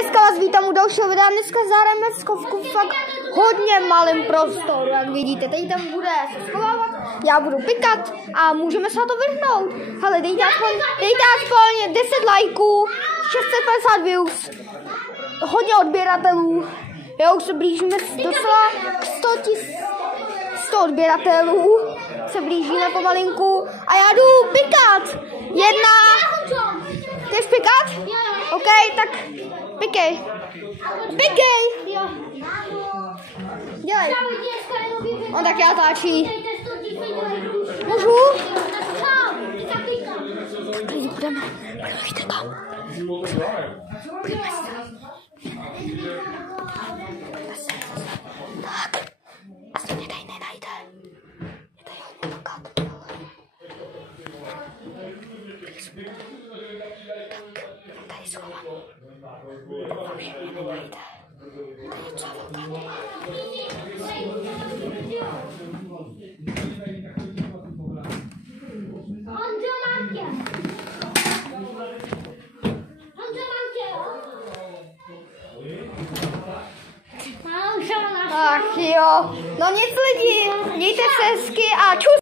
Dneska vás vítám u dalšího videa. Dneska zahrajeme skovku fakt hodně malým prostoru, jak vidíte. Tady tam bude se schovávat, já budu pikat a můžeme se na to vrhnout. Hele, dejte aspoň 10 lajků, 650 views, hodně odběratelů. Jo, už se blížíme docela k 100 odběratelů. Se blížíme pomalinku a já jdu pikat. Chceš pikat? OK, tak pikej. Pikej! Dělej. On tak já táčí. Můžu? Tak lidi budeme. Vidíte tam. Budeme se. Tak. Asi mě tady nenajde. Je tady hodně plakat. Tady schovám. Tak už mě nenajde. Tady je docela velká. Ach jo, no nic lidi, mějte se hezky a čus.